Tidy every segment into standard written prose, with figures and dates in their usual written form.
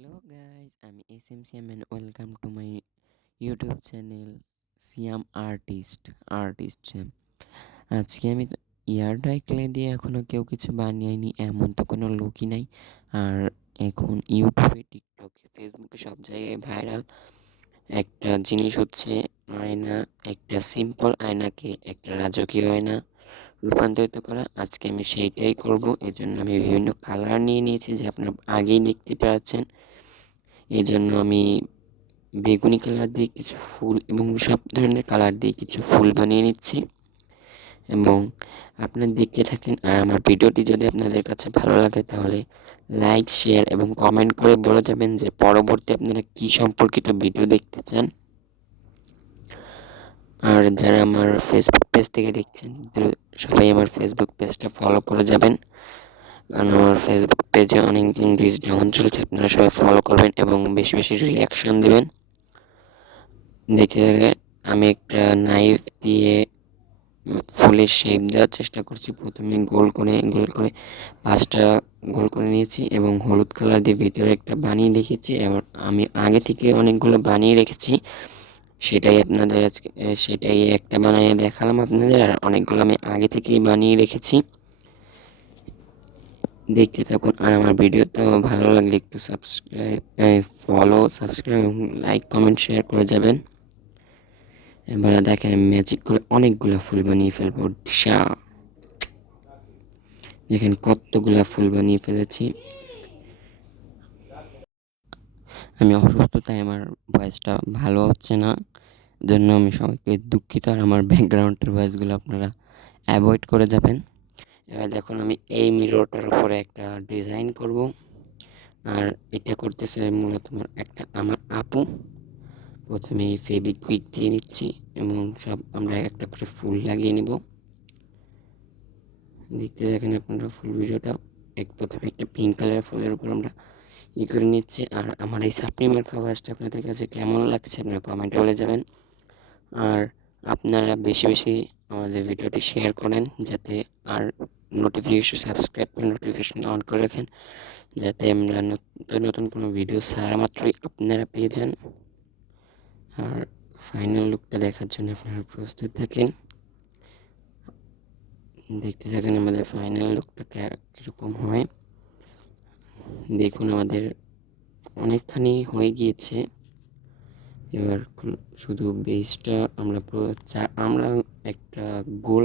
Hello guys, I'm SMCM and welcome to my YouTube channel Siam artist Sam. আজকে আমি ইয়ার dry clay দিয়ে এখনও কেউ কিছু বানিয়েনি, এমন তো কোনো লোকই নাই। আর এখন ইউটিউবে, টিকটকে, ফেসবুকে সব জায়গায় ভাইরাল একটা জিনিস হচ্ছে আয়না। একটা সিম্পল আয়নাকে একটা রাজকীয় আয়না রূপান্তরিত করা। আজকে আমি সেইটাই করব। এজন্য আমি বিভিন্ন কালার নিয়ে নিয়েছি, যে আপনারা আগেই দেখতে পাচ্ছেন। এই জন্য আমি বেগুনি কালার দিয়ে কিছু ফুল এবং সব ধরনের কালার দিয়ে কিছু ফুল বানিয়ে নিচ্ছি এবং আপনারা দেখতে থাকেন। আর আমার ভিডিওটি যদি আপনাদের কাছে ভালো লাগে তাহলে লাইক, শেয়ার এবং কমেন্ট করে বলে যাবেন যে পরবর্তী আপনারা কী সম্পর্কিত ভিডিও দেখতে চান। আর যারা আমার ফেসবুক পেজ থেকে দেখছেন সবাই আমার ফেসবুক পেজটা ফলো করে যাবেন, কারণ আমার ফেসবুক পেজে অনেক দিন রিচ ডাউন চলছে। আপনারা সবাই ফলো করবেন এবং বেশি বেশি রিয়াকশন দেবেন। দেখতে দেখে আমি একটা নাইফ দিয়ে ফুলের শেপ দেওয়ার চেষ্টা করছি। প্রথমে গোল করে 5টা গোল করে নিয়েছি এবং হলুদ কালার দিয়ে ভিতরে একটা বানিয়ে রেখেছি। এবার আমি আগে থেকে অনেকগুলো বানিয়ে রেখেছি, সেটাই আপনাদের আজকে সেটাই একটা বানিয়ে দেখালাম আপনাদের। আর অনেকগুলো আমি আগে থেকেই বানিয়ে রেখেছি, দেখতে থাকুন। আর আমার ভিডিওটা ভালো লাগলে একটু সাবস্ক্রাইব এবং লাইক, কমেন্ট, শেয়ার করে যাবেন। এবারে দেখেন ম্যাজিক করে অনেকগুলো ফুল বানিয়ে ফেলবো। দেখেন কতগুলা ফুল বানিয়ে ফেলেছি। আমি অসুস্থ, তাই আমার ভয়েসটা ভালো হচ্ছে না, জন্য আমি সবাইকে দুঃখিত। আর আমার ব্যাকগ্রাউন্ডের ভয়েসগুলো আপনারা অ্যাভয়েড করে যাবেন। এবার দেখুন আমি এই মিররটার উপরে একটা ডিজাইন করব। আর এটা করতেছে মূলত আমার আপু। প্রথমে এই ফেবিকুইক দিয়ে নিচ্ছি এবং সব আমরা একটা করে ফুল লাগিয়ে নিব। দেখতে দেখেন আপনারা ফুল ভিডিওটা। প্রথমে একটা পিঙ্ক কালারের ফুলের উপর আমরা করে নিচ্ছি। আর আমার এই সাপনি মার্কা ভয়েসটা আপনাদের কাছে কেমন লাগছে আপনারা কমেন্টে বলে যাবেন। আর আপনারা বেশি বেশি আমাদের ভিডিওটি শেয়ার করেন, যাতে আর সাবস্ক্রাইব করে নোটিফিকেশন অন করে রাখেন, যাতে আমরা নতুন নতুন কোনো ভিডিও ছাড়া মাত্রই আপনারা পেয়ে যান। আর ফাইনাল লুকটা দেখার জন্য আপনারা প্রস্তুত থাকেন, দেখতে থাকেন আমাদের ফাইনাল লুকটা কীরকম হয়। দেখুন আমাদের অনেকখানি হয়ে গিয়েছে। এবার শুধু বেসটা আমরা একটা গোল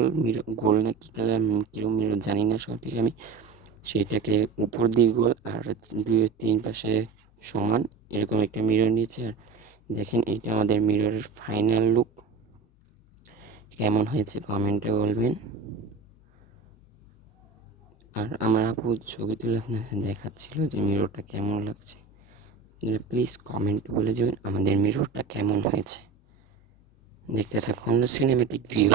না কী কালার কীরকম মিরর জানি না সঠিক আমি, সেটাকে উপর দিয়ে গোল আর 2-3 পাশে সমান এরকম একটা মিরর নিয়েছি। আর দেখেন এইটা আমাদের মিররের ফাইনাল লুক। কেমন হয়েছে কমেন্টে বলবেন। আর আমার আপু ছবি তুলে আপনাদের দেখাচ্ছিল যে মিররটা কেমন লাগছে। প্লিজ কমেন্ট বলে যাবেন আমাদের মিররটা কেমন হয়েছে। দেখতে থাকুন সিনেমেটিক ভিউ।